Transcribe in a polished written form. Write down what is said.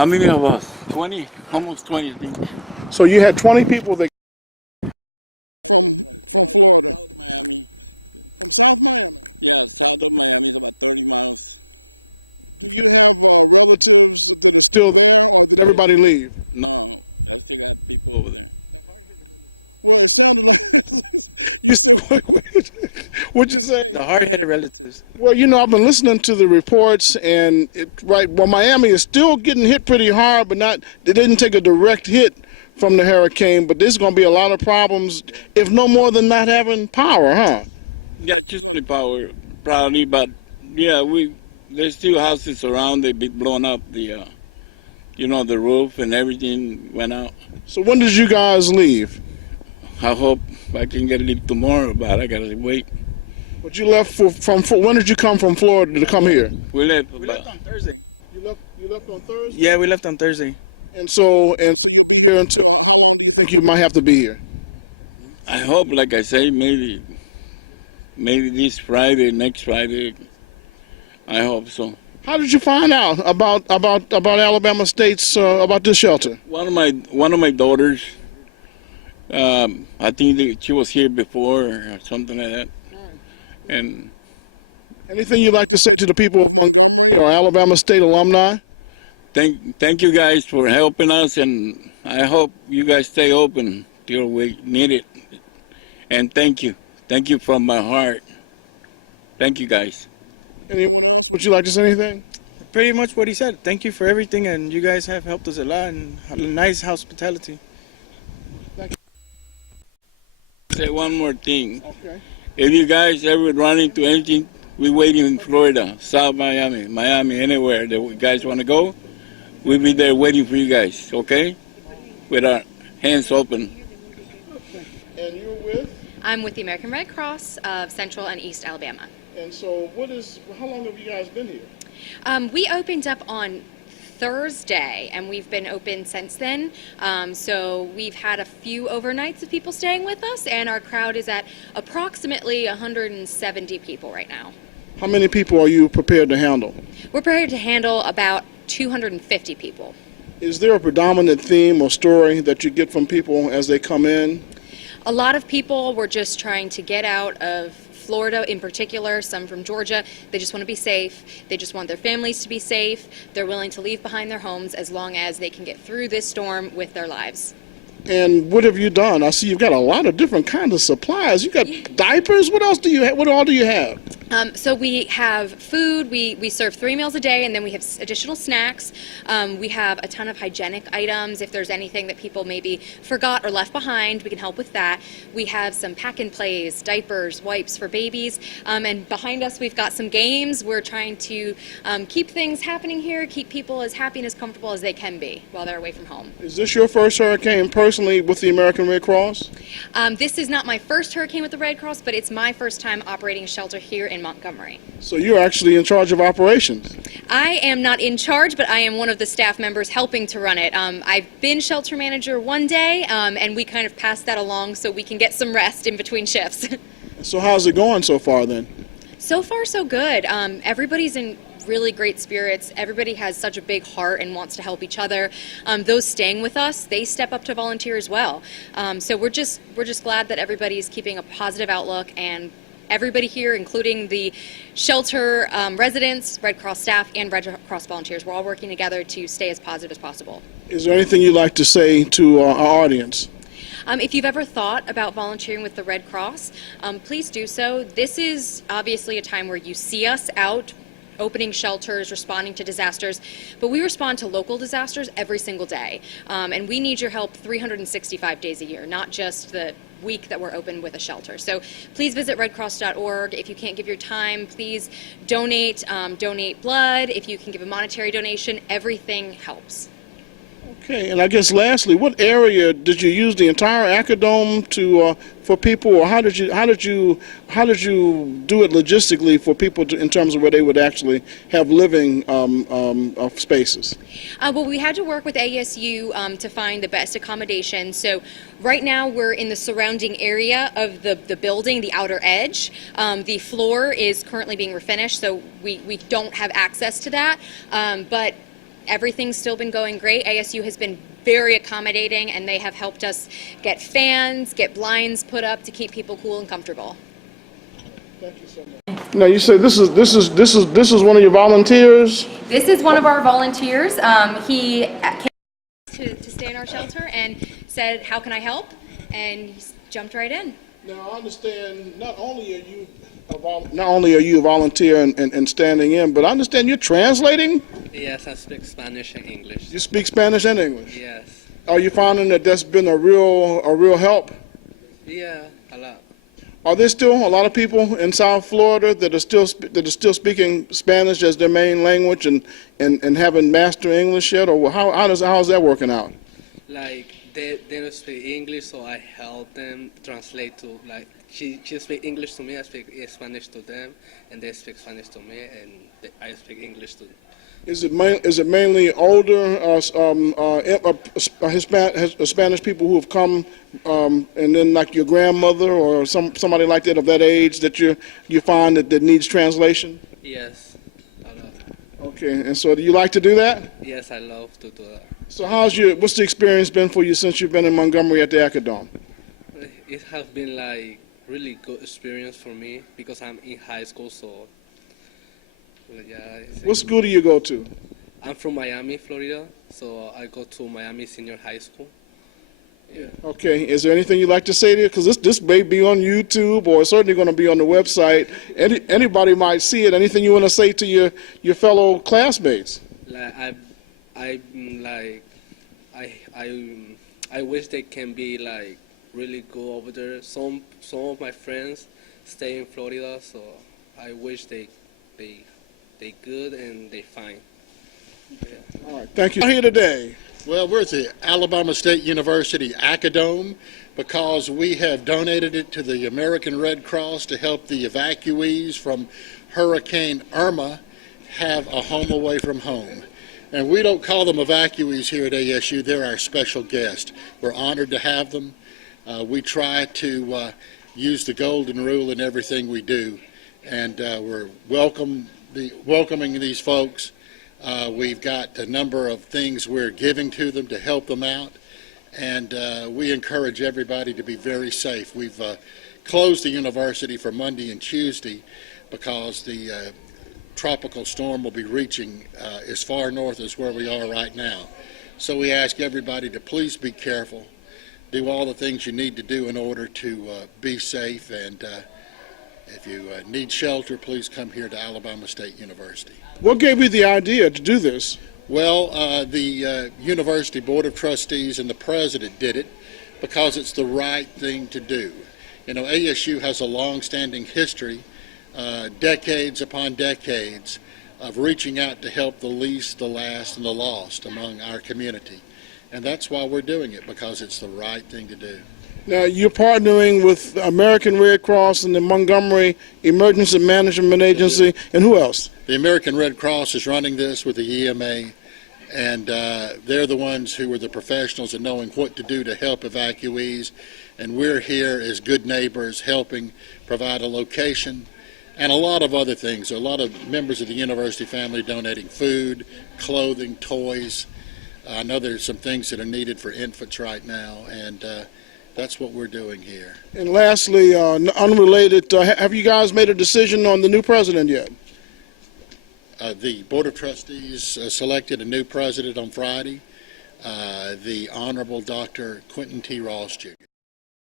How many of us? 20, almost 20, I think. So you had 20 people that still everybody leave. No, over What'd you say? The hard-headed relatives. Well, I've been listening to the reports, and Miami is still getting hit pretty hard, but not. They didn't take a direct hit from the hurricane, but there's going to be a lot of problems, if no more than not having power, huh? Yeah, just the power, probably, but yeah, there's still houses around. They've been blown up. The roof and everything went out. So when did you guys leave? I hope I can get leave tomorrow, but I gotta wait. But you left from when did you come from Florida to come here? We left We left on Thursday. You left on Thursday? Yeah, we left on Thursday. And here until I think you might have to be here. I hope, like I say, maybe this Friday, next Friday. I hope so. How did you find out about Alabama State's about this shelter? One of my daughters, I think she was here before or something like that. And Anything you'd like to say to the people or Alabama State alumni? thank you guys for helping us, and I hope you guys stay open till we need it. And thank you from my heart. Thank you guys. Would you like to say anything? Pretty much what he said. Thank you for everything, and you guys have helped us a lot, and nice hospitality. Say one more thing. Okay. If you guys ever run into anything, we're waiting in Florida, South Miami, anywhere that you guys want to go. We'll be there waiting for you guys, okay? With our hands open. And you're with? I'm with the American Red Cross of Central and East Alabama. And so how long have you guys been here? We opened up on Thursday, and we've been open since then. So we've had a few overnights of people staying with us, and our crowd is at approximately 170 people right now. How many people are you prepared to handle? We're prepared to handle about 250 people. Is there a predominant theme or story that you get from people as they come in? A lot of people were just trying to get out of Florida in particular, some from Georgia. They just want to be safe. They just want their families to be safe. They're willing to leave behind their homes as long as they can get through this storm with their lives. And what have you done? I see you've got a lot of different kinds of supplies. You got diapers. What else do you have? What all do you have? So we have food. We serve 3 meals a day, and then we have additional snacks. We have a ton of hygienic items. If there's anything that people maybe forgot or left behind, we can help with that. We have some pack and plays, diapers, wipes for babies. And behind us, we've got some games. We're trying to keep things happening here, keep people as happy and as comfortable as they can be while they're away from home. Is this your first hurricane personally with the American Red Cross? This is not my first hurricane with the Red Cross, but it's my first time operating a shelter here in Montgomery. So you're actually in charge of operations? I am not in charge, but I am one of the staff members helping to run it. I've been shelter manager one day, and we kind of passed that along so we can get some rest in between shifts. So how's it going so far then? So far, so good. Everybody's in really great spirits. Everybody has such a big heart and wants to help each other. Those staying with us, they step up to volunteer as well. So we're just glad that everybody's keeping a positive outlook, and everybody here, including the shelter residents, Red Cross staff, and Red Cross volunteers, we're all working together to stay as positive as possible. Is there anything you'd like to say to our audience? If you've ever thought about volunteering with the Red Cross, please do so. This is obviously a time where you see us out opening shelters, responding to disasters, but we respond to local disasters every single day. And we need your help 365 days a year, not just the week that we're open with a shelter. So please visit redcross.org. If you can't give your time, please donate. Donate blood. If you can give a monetary donation, everything helps. Okay, and I guess lastly, what area did you use the entire Acadome to for people, or how did you do it logistically for people in terms of where they would actually have living spaces? Well, we had to work with ASU to find the best accommodation. So right now we're in the surrounding area of the building, the outer edge. The floor is currently being refinished, so we don't have access to that. But everything's still been going great. ASU has been very accommodating, and they have helped us get fans, get blinds put up to keep people cool and comfortable. Thank you so much. Now you say this is one of your volunteers. This is one of our volunteers. He came to stay in our shelter and said, "How can I help?" And he jumped right in. Now I understand not only are you a volunteer and standing in, but I understand you're translating. Yes, I speak Spanish and English. You speak Spanish and English. Yes. Are you finding that that's been a real help? Yeah, a lot. Are there still a lot of people in South Florida that are still speaking Spanish as their main language and haven't mastered English yet, or how's that working out? Like they don't speak English, so I help them translate to like she speaks English to me, I speak Spanish to them, and they speak Spanish to me, and I speak English to them. Is it mainly older Spanish people who have come, and then like your grandmother or somebody like that of that age that you find that needs translation? Yes, a lot. Okay, and so do you like to do that? Yes, I love to do that. So what's the experience been for you since you've been in Montgomery at the Acadome? It has been like really good experience for me because I'm in high school, so. Yeah, What school do you go to? I'm from Miami, Florida, so I go to Miami Senior High School. Yeah. Okay, is there anything you'd like to say there? Because this may be on YouTube or it's certainly going to be on the website. Anybody might see it. Anything you want to say to your fellow classmates? Like I wish they can be like really go over there. Some of my friends stay in Florida, so I wish they good and they fine. Yeah. All right, thank you. Here today. Well, we're at the Alabama State University Acadome because we have donated it to the American Red Cross to help the evacuees from Hurricane Irma have a home away from home. And we don't call them evacuees here at ASU. They're our special guest. We're honored to have them. We try to use the golden rule in everything we do. And we're welcoming these folks. We've got a number of things we're giving to them to help them out, and we encourage everybody to be very safe. We've closed the university for Monday and Tuesday because the tropical storm will be reaching as far north as where we are right now. So we ask everybody to please be careful, do all the things you need to do in order to be safe, and if you need shelter, please come here to Alabama State University. What gave you the idea to do this? Well, the University Board of Trustees and the President did it because it's the right thing to do. You know, ASU has a long-standing history, decades upon decades, of reaching out to help the least, the last, and the lost among our community. And that's why we're doing it, because it's the right thing to do. Now, you're partnering with the American Red Cross and the Montgomery Emergency Management Agency, and who else? The American Red Cross is running this with the EMA, and they're the ones who are the professionals in knowing what to do to help evacuees, and we're here as good neighbors helping provide a location and a lot of other things. There are a lot of members of the university family donating food, clothing, toys. I know there's some things that are needed for infants right now, and that's what we're doing here. And lastly, unrelated, have you guys made a decision on the new president yet? The Board of Trustees selected a new president on Friday, the Honorable Dr. Quentin T. Ross, Jr.